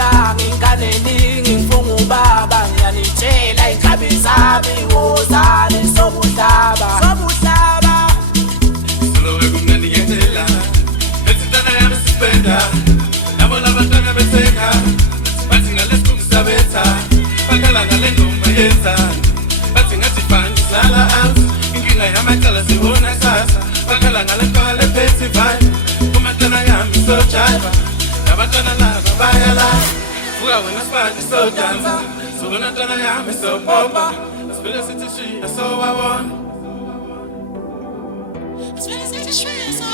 ilanga ingane ningi ngifunga ubaba ngiyanitshela inkabi zami wozani sobuhlaba Solo kumnandi ngiyatshela Nesintana yami sipenda Nabona abantwana betheka Bathi ngalesikhungu sabetha Bakhala ngale ngoma yenza Bathi ngathi fanti zala out Inkinga yamacala sibona sasa Bakhala ngale mfaka lephethi vibe Kumatana yami so jiva Nabantwana laba bayala Fuka wena spanti so danza Sokona ntwana yami so popa Sipila sithi shiya so wabona It's really such a stress.